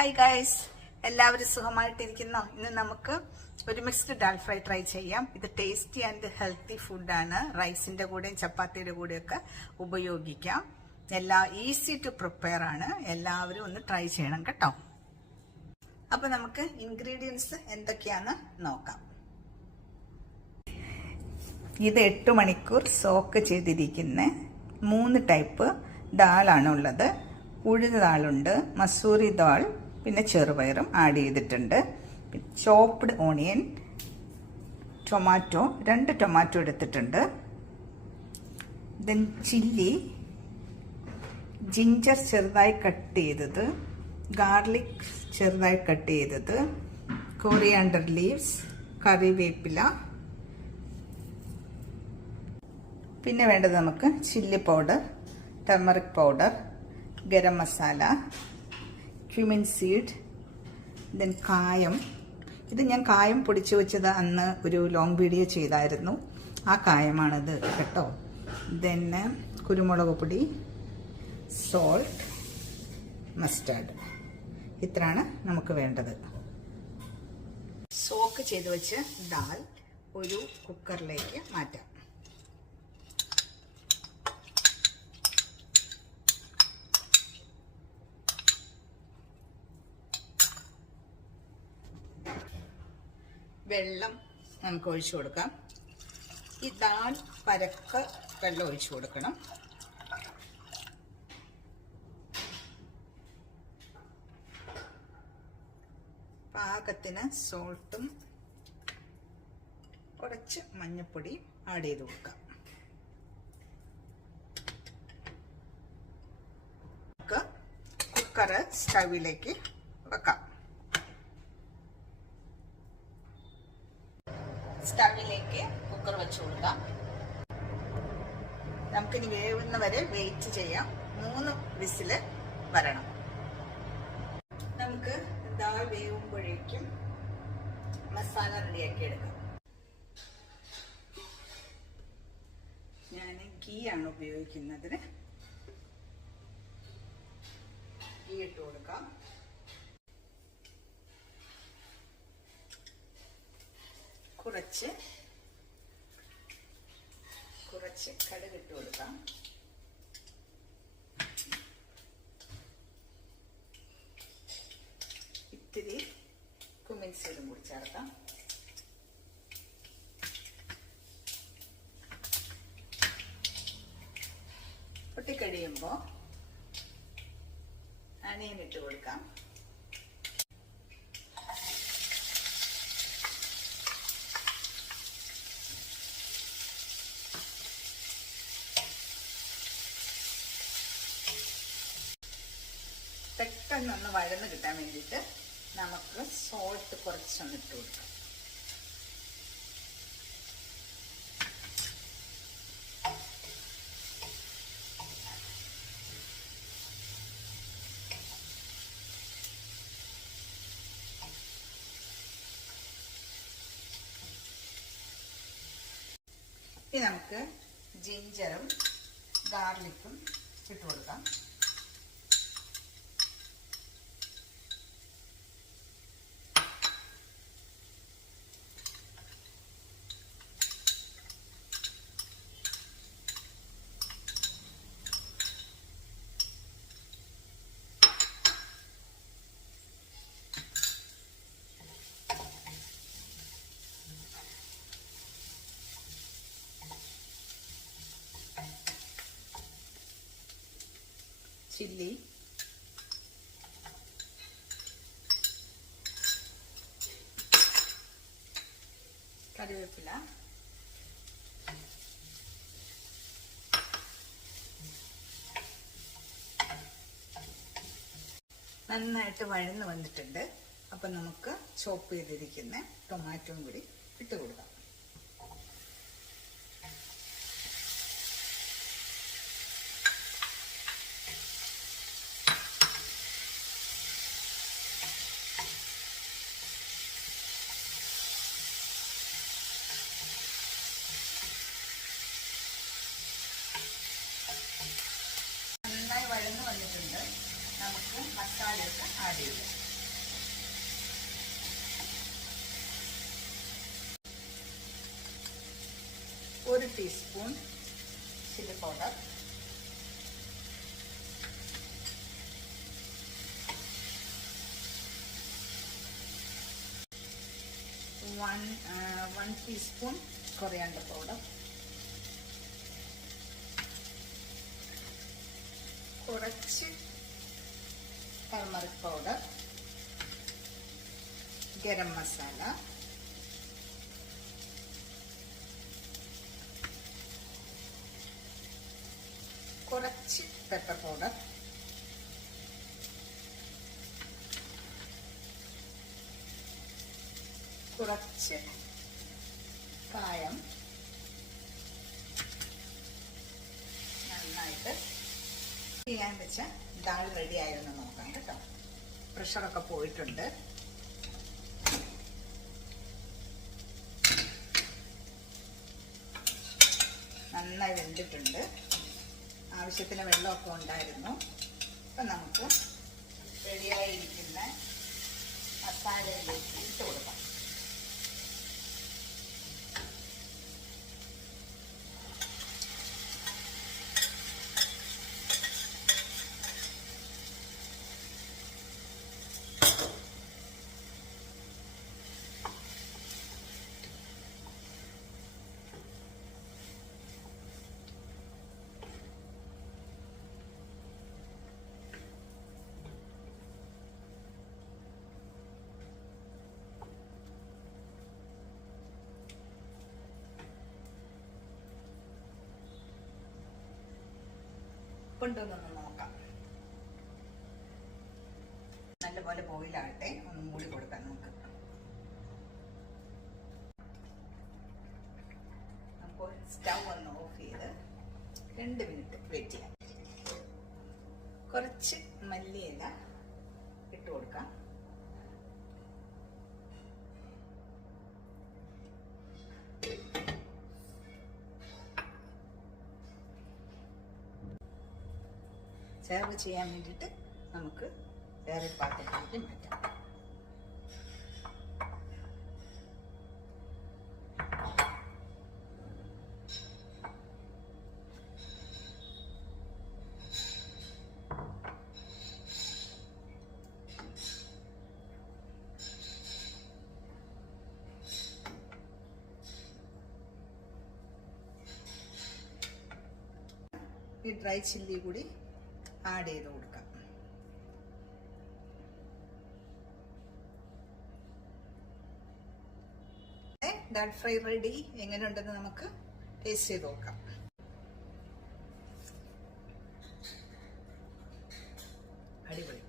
Hi guys, എല്ലാവരും സുഖമായിട്ടിരിക്കുന്നോ? ഇന്ന് നമുക്ക് ഒരു മിക്സ്ഡ് ഡാൽ ഫ്രൈ ട്രൈ ചെയ്യാം. ഇത് ടേസ്റ്റി ആൻഡ് ഹെൽത്തി ഫുഡാണ്. റൈസിന്റെ കൂടെയും ചപ്പാത്തിയുടെ കൂടെയൊക്കെ ഉപയോഗിക്കാം. ഈസി ടു പ്രിപ്പയർ ആണ്. എല്ലാവരും ഒന്ന് ട്രൈ ചെയ്യണം കേട്ടോ. അപ്പൊ നമുക്ക് ഇൻഗ്രീഡിയൻസ് എന്തൊക്കെയാന്ന് നോക്കാം. ഇത് 8 മണിക്കൂർ സോക്ക് ചെയ്തിരിക്കുന്ന 3 ടൈപ്പ് ദാലാണുള്ളത്. ഉഴുന്ന ദാളുണ്ട്, മസൂറി ദാൾ, പിന്നെ ചെറുപയറും ആഡ് ചെയ്തിട്ടുണ്ട്. ചോപ്ഡ് ഓണിയൻ, ടൊമാറ്റോ 2 ടൊമാറ്റോ എടുത്തിട്ടുണ്ട്. ദെൻ ചില്ലി, ജിഞ്ചർ ചെറുതായി കട്ട് ചെയ്തത്, ഗാർലിക് ചെറുതായി കട്ട് ചെയ്തത്, കൊറിയാണ്ടർ ലീവ്സ്, കറിവേപ്പില. പിന്നെ വേണ്ടത് നമുക്ക് chilli powder, turmeric powder, garam masala, cumin seed, then കായം. ഇത് ഞാൻ കായം പൊടിച്ചു വെച്ചത് അന്ന് ഒരു ലോങ് വീഡിയോ ചെയ്തായിരുന്നു. ആ കായമാണിത് കേട്ടോ. ദെൻ കുരുമുളക് പൊടി, സോൾട്ട്, മസ്റ്റാർഡ്. ഇത്രയാണ് നമുക്ക് വേണ്ടത്. സോക്ക് ചെയ്ത് വെച്ച് ദാൽ ഒരു കുക്കറിലേക്ക് മാറ്റാം. വെള്ളം നമുക്ക് ഒഴിച്ചു കൊടുക്കാം. ഈ ദാൽ പരക്ക വെള്ളം ഒഴിച്ചു കൊടുക്കണം. പാകത്തിന് സോൾട്ടും കുറച്ച് മഞ്ഞൾപ്പൊടി ആഡ് ചെയ്ത് കൊടുക്കാം. നമുക്ക് കുക്കർ സ്റ്റവിലേക്ക് വെക്കാം. സ്റ്റവിലേക്ക് കുക്കർ വെച്ച് കൊടുക്കാം. നമുക്കിനി വേവുന്നവരെ വെയിറ്റ് ചെയ്യാം. 3 വിസില് വരണം. നമുക്ക് ദാൽ വേവുമ്പോഴേക്കും മസാല റെഡിയാക്കി എടുക്കാം. ഞാൻ ഗീ ആണ് ഉപയോഗിക്കുന്നത്. ഗീ ഇട്ട് കൊടുക്കാം. കുറച്ച് കടുക് ഇട്ട് കൊടുക്കാം. ഇത്തിരി കുമിൻ സീഡും കൂടി ചേർക്കാം. പൊട്ടിക്കഴിയുമ്പോൾ അണിയൻ ഇട്ട് കൊടുക്കാം. പെട്ടെന്നൊന്ന് വഴന്ന് കിട്ടാൻ വേണ്ടിയിട്ട് നമുക്ക് സോൾട്ട് കുറച്ചൊന്ന് ഇട്ട് കൊടുക്കാം. ഇനി നമുക്ക് ജിഞ്ചറും ഗാർലിക്കും ഇട്ട് കൊടുക്കാം. ചില്ലി, കറിവേപ്പില, നന്നായിട്ട് വഴന്ന് വന്നിട്ടുണ്ട്. അപ്പൊ നമുക്ക് ചോപ്പ് ചെയ്തിരിക്കുന്ന ടൊമാറ്റോയും കൂടി ഇട്ട് കൊടുക്കാം. വഴന്ന് വന്നിട്ടുണ്ട്. നമുക്ക് മസാലയൊക്കെ ആഡ് ചെയ്യാം. 1 teaspoon chilli powder, 1 teaspoon coriander powder, കുറച്ച് ടർമറിക് പൗഡർ, ഗരം മസാല, കുറച്ച് പെപ്പർ പൗഡർ, കുറച്ച് കായം, നന്നായിട്ട് ചെയ്യാൻ വെച്ച ദാൽ റെഡി ആയിരുന്നു നോക്കാം കേട്ടോ. പ്രഷറൊക്കെ പോയിട്ടുണ്ട്. നന്നായി വെന്തിട്ടുണ്ട്. ആവശ്യത്തിന് വെള്ളമൊക്കെ ഉണ്ടായിരുന്നു. അപ്പം നമുക്ക് റെഡിയായിരിക്കുന്ന മസാലയിലേക്ക് ഇട്ട് കൊടുക്കാം. കൊണ്ടുവന്നൊന്ന് നോക്കാം. നല്ലപോലെ ബോയിലാകട്ടെ. ഒന്നും കൂടി കൊടുക്കാം നമുക്ക്. അപ്പോൾ സ്റ്റൗ ഒന്ന് ഓഫ് ചെയ്ത് 2 മിനിറ്റ് വെയിറ്റ് ചെയ്യാം. കുറച്ച് മല്ലിയില ഇട്ട് കൊടുക്കാം. സെർവ് ചെയ്യാൻ വേണ്ടിയിട്ട് നമുക്ക് വേറെ പാത്രത്തിലേക്ക് മാറ്റാം. ഈ ഡ്രൈ ചില്ലി കൂടി ആഡ് ചെയ്ത് കൊടുക്കാം. Dal fry ready. എങ്ങനെയുണ്ടെന്ന് നമുക്ക് ടേസ്റ്റ് ചെയ്ത് നോക്കാം. അടിപൊളി.